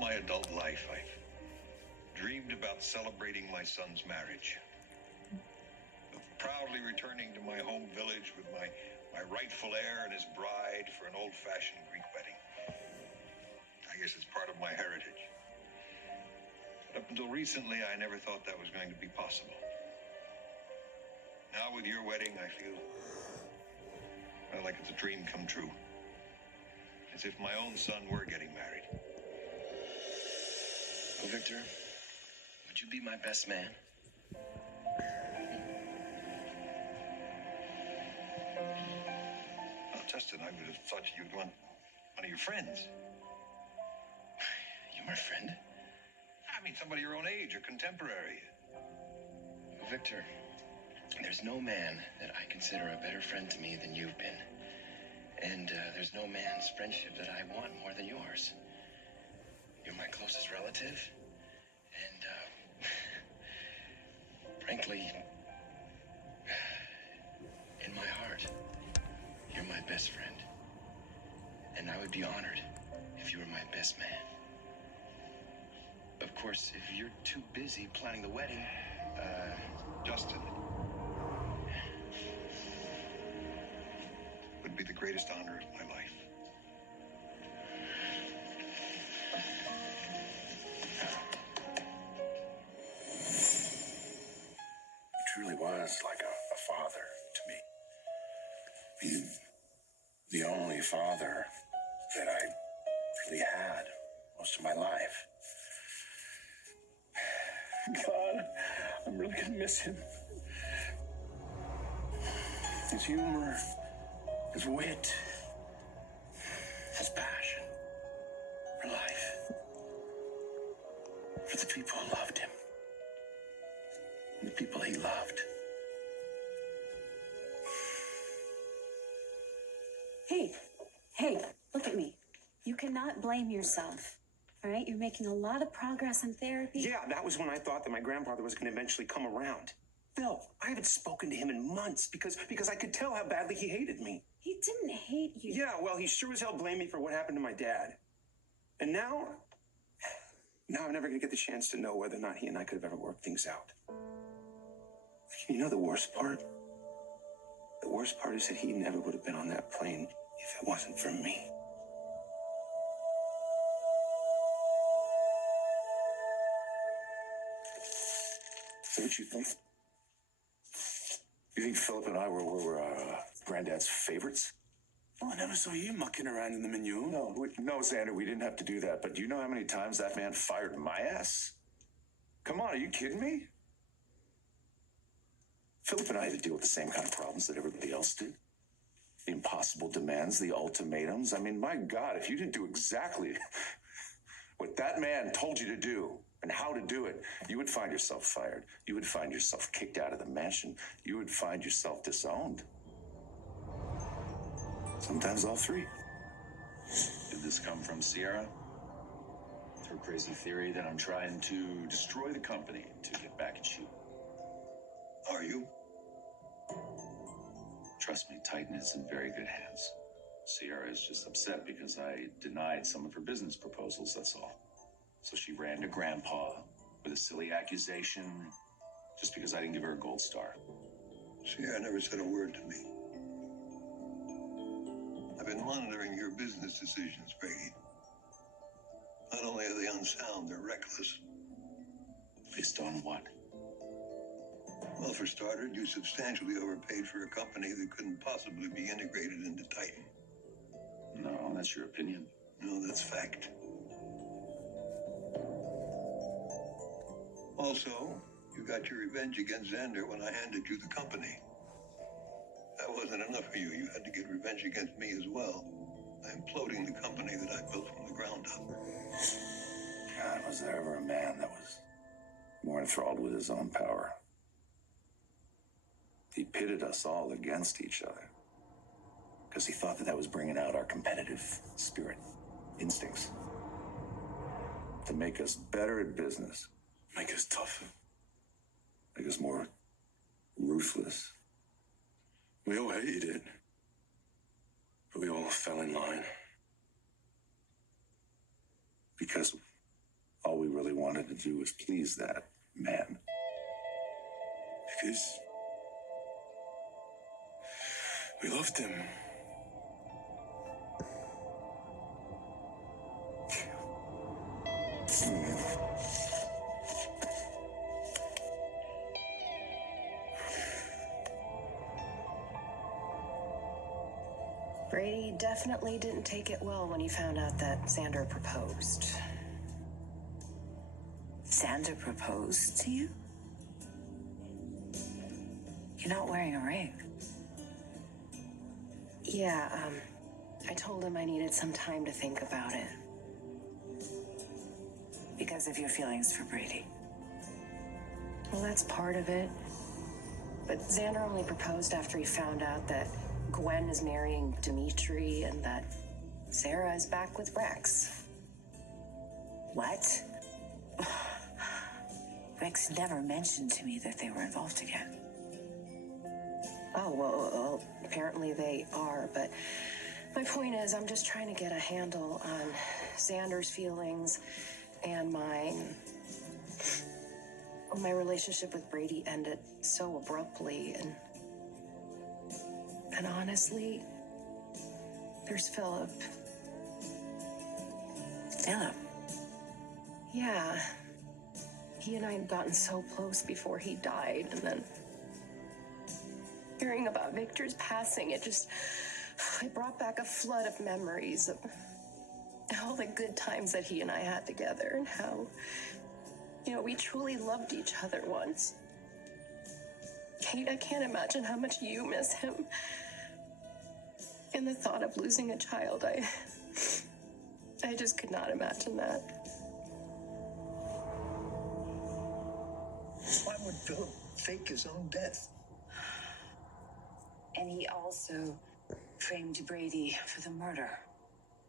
my adult life, I've dreamed about celebrating my son's marriage, of proudly returning to my home village with my rightful heir and his bride for an old-fashioned Greek wedding. I guess it's part of my heritage. But up until recently, I never thought that was going to be possible. Now with your wedding, I feel, well, like it's a dream come true. As if my own son were getting married. Well, Victor, would you be my best man? Well, Justin, I would have thought you'd want one of your friends. You my friend? I mean, somebody your own age, a contemporary. Well, Victor, there's no man that I consider a better friend to me than you've been. And there's no man's friendship that I want more than yours. You're my closest relative. And, frankly, in my heart, you're my best friend. And I would be honored if you were my best man. Of course, if you're too busy planning the wedding, Justin. Would be the greatest honor of my life. He truly was like a father to me. The only father that I really had most of my life. God, I'm really gonna miss him. His humor, his wit, his passion for life, for the people who loved him, and the people he loved. Hey, look at me. You cannot blame yourself. All right, you're making a lot of progress in therapy. Yeah, that was when I thought that my grandfather was going to eventually come around. Phil, I haven't spoken to him in months because I could tell how badly he hated me. He didn't hate you. Yeah, well, he sure as hell blamed me for what happened to my dad. And now I'm never going to get the chance to know whether or not he and I could have ever worked things out. You know the worst part? The worst part is that he never would have been on that plane if it wasn't for me. Is that what you think? You think Philip and I were Granddad's favorites? Oh, I never saw you mucking around in the menu. No, Xander, we didn't have to do that. But do you know how many times that man fired my ass? Come on, are you kidding me? Philip and I had to deal with the same kind of problems that everybody else did. The impossible demands, the ultimatums. I mean, my God, if you didn't do exactly what that man told you to do and how to do it, you would find yourself fired. You would find yourself kicked out of the mansion. You would find yourself disowned. Sometimes all three. Did this come from Sierra? Her crazy theory that I'm trying to destroy the company to get back at you. Are you? Trust me, Titan is in very good hands. Sierra is just upset because I denied some of her business proposals, that's all. So she ran to Grandpa with a silly accusation just because I didn't give her a gold star. Sierra never said a word to me. I've been monitoring your business decisions, Brady. Not only are they unsound, they're reckless. Based on what? Well, for starters, you substantially overpaid for a company that couldn't possibly be integrated into Titan. No, that's your opinion. No, that's fact. Also, you got your revenge against Xander when I handed you the company. That wasn't enough for you. You had to get revenge against me as well by imploding the company that I built from the ground up. God, was there ever a man that was more enthralled with his own power? He pitted us all against each other because he thought that was bringing out our competitive spirit, instincts, to make us better at business, Make us tougher. make us more ruthless. We all hated it. But we all fell in line. Because wanted to do was please that man. Because we loved him. Brady definitely didn't take it well when he found out that Xander proposed. Xander proposed to you? You're not wearing a ring. Yeah, I told him I needed some time to think about it. Because of your feelings for Brady. Well, that's part of it. But Xander only proposed after he found out that Gwen is marrying Dimitri and that Sarah is back with Rex. What? Rex never mentioned to me that they were involved again. Oh, well, apparently they are, but my point is I'm just trying to get a handle on Xander's feelings and mine. My relationship with Brady ended so abruptly, and honestly, there's Philip. Philip? Yeah. He and I had gotten so close before he died, and then hearing about Victor's passing, it brought back a flood of memories of all the good times that he and I had together and how, we truly loved each other once. Kate, I can't imagine how much you miss him. And the thought of losing a child, I just could not imagine that. Why would Philip fake his own death? And he also framed Brady for the murder.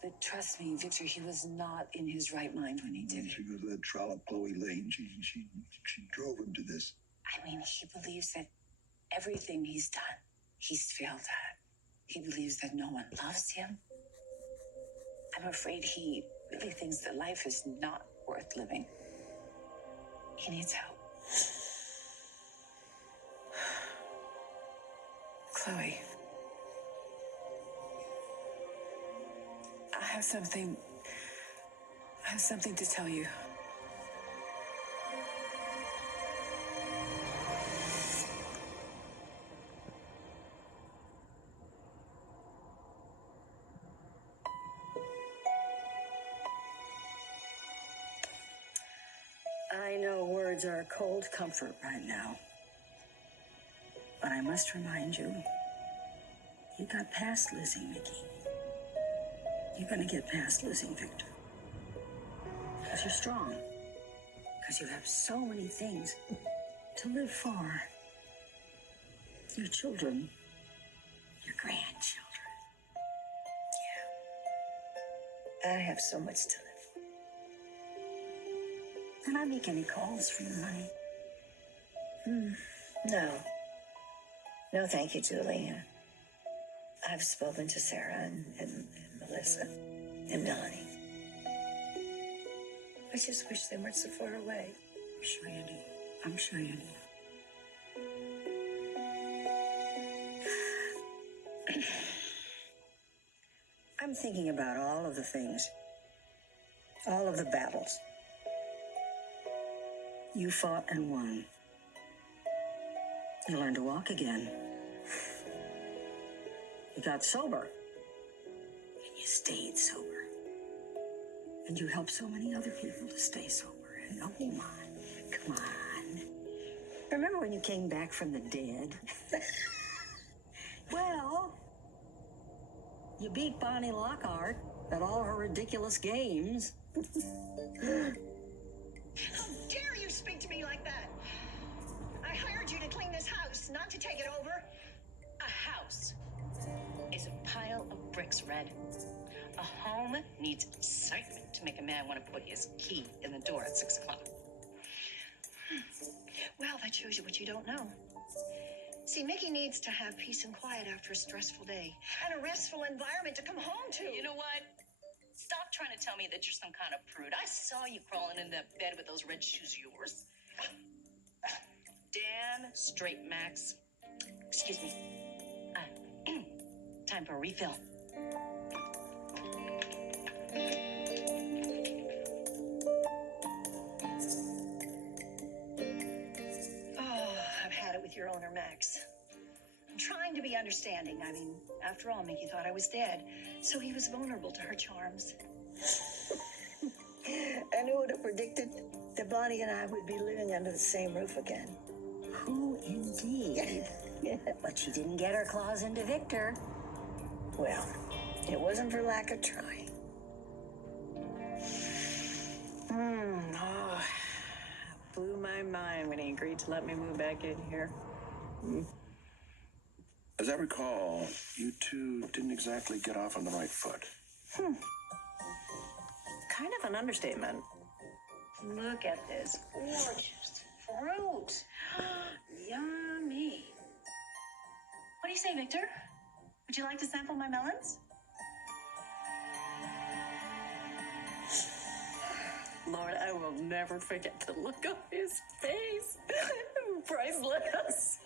But trust me, Victor, he was not in his right mind when he did it. She goes to that trollop, Chloe Lane. She drove him to this. I mean, he believes that everything he's done, he's failed at. He believes that no one loves him. I'm afraid he really thinks that life is not worth living. He needs help. Chloe. I have something to tell you. I know words are a cold comfort right now. But I must remind you, you got past losing Mickey. You're gonna get past losing Victor. Because you're strong. Because you have so many things to live for. Your children, your grandchildren. Yeah. I have so much to live for. Can I make any calls for your money? No. No, thank you, Julie. I've spoken to Sarah and Melissa and Melanie. I just wish they weren't so far away. I'm sure you do. I'm sure you do. I'm thinking about all of the things, all of the battles you fought and won. You learned to walk again. You got sober. And you stayed sober. And you helped so many other people to stay sober. And oh, come on. Remember when you came back from the dead? Well, you beat Bonnie Lockhart at all her ridiculous games. How dare you speak to me like that? I hired you to clean this house, not to take it over. A house is a pile of bricks, Red. A home needs excitement to make a man want to put his key in the door at 6 o'clock. Well, that shows you what you don't know. See, Mickey needs to have peace and quiet after a stressful day and a restful environment to come home to. You know what? Stop trying to tell me that you're some kind of prude. I saw you crawling in that bed with those red shoes of yours. Damn straight, Max. Excuse me. Time for a refill. Oh, I've had it with your owner, Max. I'm trying to be understanding. I mean, after all, Mickey thought I was dead, so he was vulnerable to her charms. And who would have predicted that Bonnie and I would be living under the same roof again? Who indeed? But she didn't get her claws into Victor. Well, it wasn't for lack of trying. Oh, blew my mind when he agreed to let me move back in here. As I recall, you two didn't exactly get off on the right foot. Kind of an understatement. Look at this gorgeous fruit. Yummy. What do you say, Victor? Would you like to sample my melons? Lord, I will never forget the look on his face. Priceless.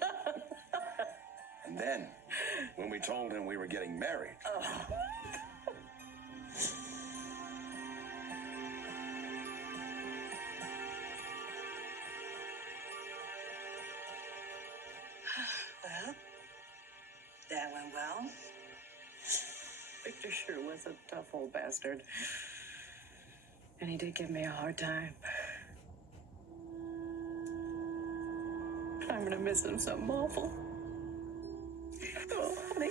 And then, when we told him we were getting married, Well, that went well. Victor sure was a tough old bastard. And he did give me a hard time. I'm gonna miss him something awful. Oh, honey.